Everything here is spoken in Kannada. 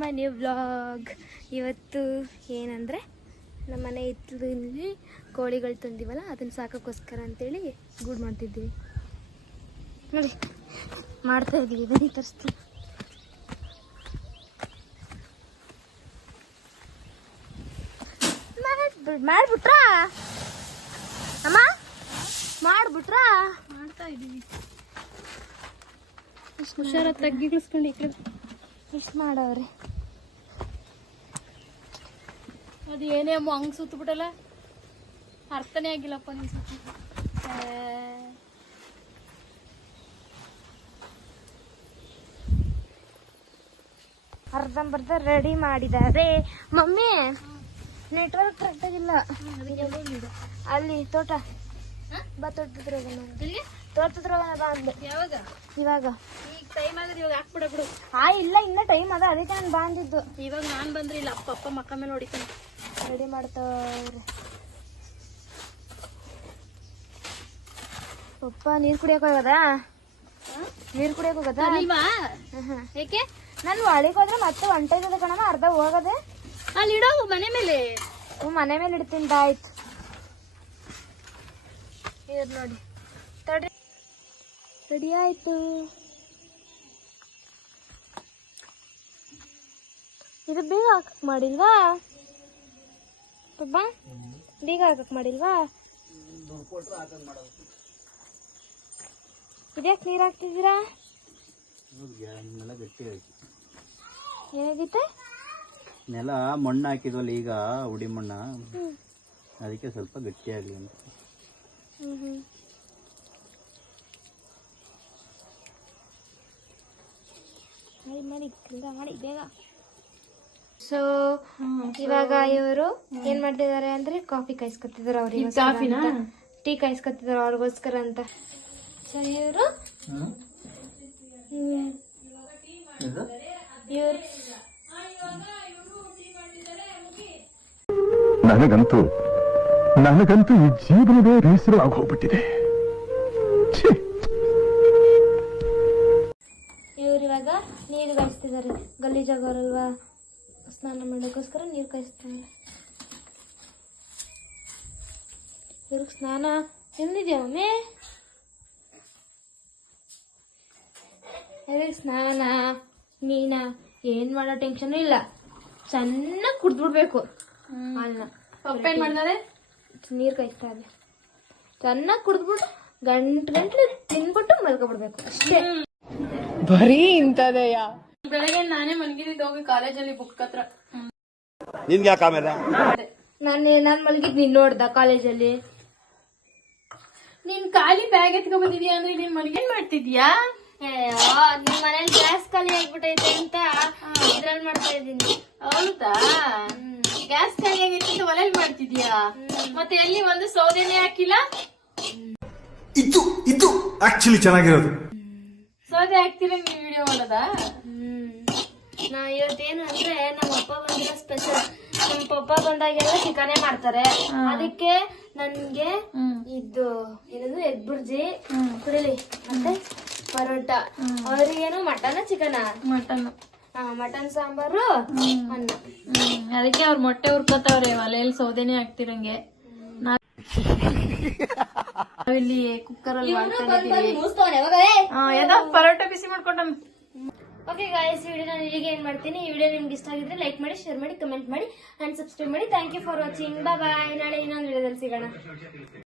My new vlog. ಇವತ್ತು ಏನಂದರೆ ನಮ್ಮ ಮನೆ ಹಿತ್ತಲಲ್ಲಿ ಕೋಳಿಗಳು ತಂದಿವಲ್ಲ ಅದನ್ನು ಸಾಕೋಕ್ಕೋಸ್ಕರ ಅಂತೇಳಿ ಗೂಡು ಮಾಡ್ತಿದ್ದೀವಿ. ನೋಡಿ ಮಾಡ್ತಾ ಇದ್ದೀವಿ, ಬನ್ನಿ ತರಿಸ್ತೀವಿ. ಮಾಡ್ಬಿಟ್ರಾ ಅಮ್ಮ? ಮಾಡ್ಬಿಟ್ರಾ? ಮಾಡ್ತಾ ಇದ್ದೀವಿ. ಹುಷಾರ ತಗ್ಗಿಗಿಸ್ಕೊಂಡು ಈ ಕಡೆ ಇಷ್ಟು ಮಾಡವ್ರೆ. ಅದು ಏನೇ ಅಮ್ಮ ಹಂಗೆ ಸುತ್ತಬಿಟ್ಟಲ್ಲ, ಅರ್ಥನೇ ಆಗಿಲ್ಲಪ್ಪ. ನೀವು ಸುತ್ತ ಅರ್ಧಂಬರ್ಧ ರೆಡಿ ಮಾಡಿದ್ದಾರೆ ಮಮ್ಮಿ. ನೆಟ್ವರ್ಕ್ ಕರೆಕ್ಟ್ ಆಗಿಲ್ಲ ಅಲ್ಲಿ. ತೋಟ ಬಾ, ತೋಟದ್ರೋಗ ಬಾ ಅಂದೆ. ಯಾವಾಗ? ಇವಾಗ ಟೈಮ್ ಆಗದ, ಇವಾಗ ಹಾಕ್ಬಿಡ ಬಿಡು. ಇಲ್ಲ ಇನ್ನ ಟೈಮ್ ಅದ, ಅದಕ್ಕೆ ನಾನು ಬಾ ಅಂದಿದ್ದು. ಇವಾಗ ನಾನು ಬಂದ್ರೆ ಇಲ್ಲ, ಅಪ್ಪ ಮಕ್ಕ ಮೇಲೆ ಹೊಡಿತಾನೆ. ರೆಡಿ ಮಾಡ್ತಾವ್ರೆ ಪಪ್ಪ. ನೀರ್ ಕುಡಿಯಕ್ ಹೋಗದ? ನೀರ್ ಕುಡಿಯಕ್ ಹೋಗದ? ಏಕೆ? ನಾನು ಒಳಗೆ ಹೋದ್ರೆ ಮತ್ತೆ ಹೊಂಟೈತದ ಕಣಮ್ಮ, ಅರ್ಧ ಹೋಗದೆ. ಅಲ್ಲಿ ಇಡೋ ಮನೆ ಮೇಲೆ. ಮನೆ ಮೇಲೆ ಇಡ್ತೀನಿ. ಆಯ್ತು ಇದ್ ನೋಡಿ, ತಡ್ರಿ. ರೆಡಿ ಆಯ್ತು. ಇದು ಬೇಗ ಹಾಕಕ್ ಮಾಡಿಲ್ವಾ ಪಪ್ಪ? ಬೇಗ ಹಾಕಕ್ ಮಾಡಿಲ್ವಾ? ಇದ್ಯಾಕೆ ನೀರ್ ಹಾಕ್ತಿದ್ದೀರಾ? ಏನಾಗಿತ್ತೆ? ನೆಲ ಮಣ್ಣು ಹಾಕಿದ್ವಲ್ಲ ಈಗ, ಉಡಿ ಮಣ್ಣ, ಅದಕ್ಕೆ ಸ್ವಲ್ಪ ಗಟ್ಟಿಯಾಗಲಿ ಅಂತ. ಮಾಡಿ ಬೇಗ. ಸೊ ಇವಾಗ ಇವರು ಏನ್ ಮಾಡ್ತಿದ್ದಾರೆ ಅಂದ್ರೆ ಕಾಫಿ ಕಾಯಿಸ್ಕೊತಿದಾರೆ. ಅವ್ರಿಗೆ ಟೀ ಕಾಯಿಸ್ಕೊತಿದಾರೆ ಅವ್ರಿಗೋಸ್ಕರ ಅಂತ. ಸೊ ಇವರು ನನಗಂತೂ ಈ ಜೀವನವೇ ಬೇಸರ ಆಗೋಗ್ಬಿಟ್ಟಿದೆ. ಇವಾಗ ನೀರು ಕಾಯಿಸ್ತಿದ್ದಾರೆ. ಗಲೀಜಾಗೋರಲ್ವಾ, ಸ್ನಾನ ಮಾಡೋಕ್ಕೋಸ್ಕರ ನೀರು ಕಾಯಿಸ್ತಾರೆ. ಇವ್ರಿಗೆ ಸ್ನಾನ ಎಂದಿದ್ಯಾ ಮಮ್ಮಿ? ಇವ್ರಿಗೆ ಸ್ನಾನ ನೀನ ಏನ್ ಮಾಡೋ ಟೆನ್ಷನ್ ಇಲ್ಲ. ಚೆನ್ನಾಗಿ ಕುಡ್ದ್ಬಿಡ್ಬೇಕು ಅನ್ನ. ಪಪ್ಪ ಏನ್ ಮಾಡ್ತಾರೆ? ನೀರು ಕಾಯಿಸ್ತಾ ಇದೆ. ಚೆನ್ನಾಗಿ ಕುಡ್ದ್ಬಿಟ್ಟು ಗಂಟ್ಲು ತಿನ್ಬಿಟ್ಟು ಮಲ್ಕೊಬಿಡ್ಬೇಕು ಅಷ್ಟೇ. ಬರೀ ಇಂತದೆಯ. ಬೆಳಗ್ಗೆ ನಾನೇ ಮಲಗಿದ್ದು ಹೋಗಿ ಕಾಲೇಜಲ್ಲಿ ಬುಕ್ ಹತ್ರ. ನಿನ್ಗೆ ಯಾಕೆ ಆಮೇಲೆ? ನಾನ್ ಮಲಗಿದ್ ನೀನ್ ನೋಡ್ದ ಕಾಲೇಜಲ್ಲಿ? ನೀನ್ ಖಾಲಿ ಬ್ಯಾಗ್ ಎತ್ಕೊಂಡ್ ಬಂದಿದ್ಯಾ ಅಂದ್ರೆ ನೀನ್ ಮಲಗಿ ಏನ್ ಮಾಡ್ತಿದ್ಯಾ? ನಿಮ್ ಮನೇಲಿ ಗ್ಯಾಸ್ ಖಾಲಿ ಆಗ್ಬಿಟ್ಟೈತೆ ಅಂತ ಇದ್ರಲ್ಲಿ ಮಾಡ್ತಾ ಇದ್ದೀನಿ. ಹೌದಾ? ಗ್ಯಾಸ್ ಖಾಲಿ ಆಗೈತೆ ಅಂತ ಒಲೆಲ್ ಮಾಡ್ತಿದ್ಯಾ? ಮತ್ತೆ ಎಲ್ಲಿ ಒಂದು ಸೌದೆನೆ ಹಾಕಿಲ್ಲ? ಇದು ಆಕ್ಚುಲಿ ಚೆನ್ನಾಗಿರೋದು. ಸೌದೆ ಹಾಕ್ತಿರಂಗ್ ನೀವ್ ವಿಡಿಯೋ ಮಾಡೋದಾ? ನಾ ಇವತ್ತೇನು ಅಂದ್ರೆ ನಮ್ಮ ಅಪ್ಪ ಬಂದಿರೋ ಸ್ಪೆಷಲ್. ನಮ್ ಪಪ್ಪ ಬಂದಾಗೆಲ್ಲ ಚಿಕನೇ ಮಾಡ್ತಾರೆ. ಅದಕ್ಕೆ ನನ್ಗೆ ಇದು ಏನದು ಎಗ್ ಬುರ್ಜಿ ಕುಡಿಲಿ ಮತ್ತೆ ಪರೋಟ. ಅವ್ರಿಗೇನು mutton chicken? Mutton. Mutton sambar ಅನ್ನ. ಅದಕ್ಕೆ ಅವ್ರ ಮೊಟ್ಟೆ ಹುರ್ಕೋತಾವ್ರೆ ಒಲೆಯಲ್ಲಿ ಸೌದೆನೆ ಹಾಕ್ತಿರಂಗೆ. ನಾವಿಲ್ಲಿ ಕುಕ್ಕರ್ ಅಲ್ಲಿ ಪರೋಟ ಬಿಸಿ ಮಾಡ್ಕೊಂಡ. ಓಕೆ ಗಾಯ್ಸ್, ಈ ವಿಡಿಯೋ ನಾನು ಇಲ್ಲಿಗೆ ಏನ್ ಮಾಡ್ತೀನಿ. ಈ ವಿಡಿಯೋ ನಿಮ್ಗೆ ಇಷ್ಟ ಆಗಿದ್ರೆ ಲೈಕ್ ಮಾಡಿ, ಶೇರ್ ಮಾಡಿ, ಕಮೆಂಟ್ ಮಾಡಿ ಅಂಡ್ ಸಬ್ಸ್ಕ್ರೈಬ್ ಮಾಡಿ. Thank you for watching. Bye. ನಾಳೆ ಇನ್ನೊಂದು ವಿಡಿಯೋದಲ್ಲಿ ಸಿಗೋಣ.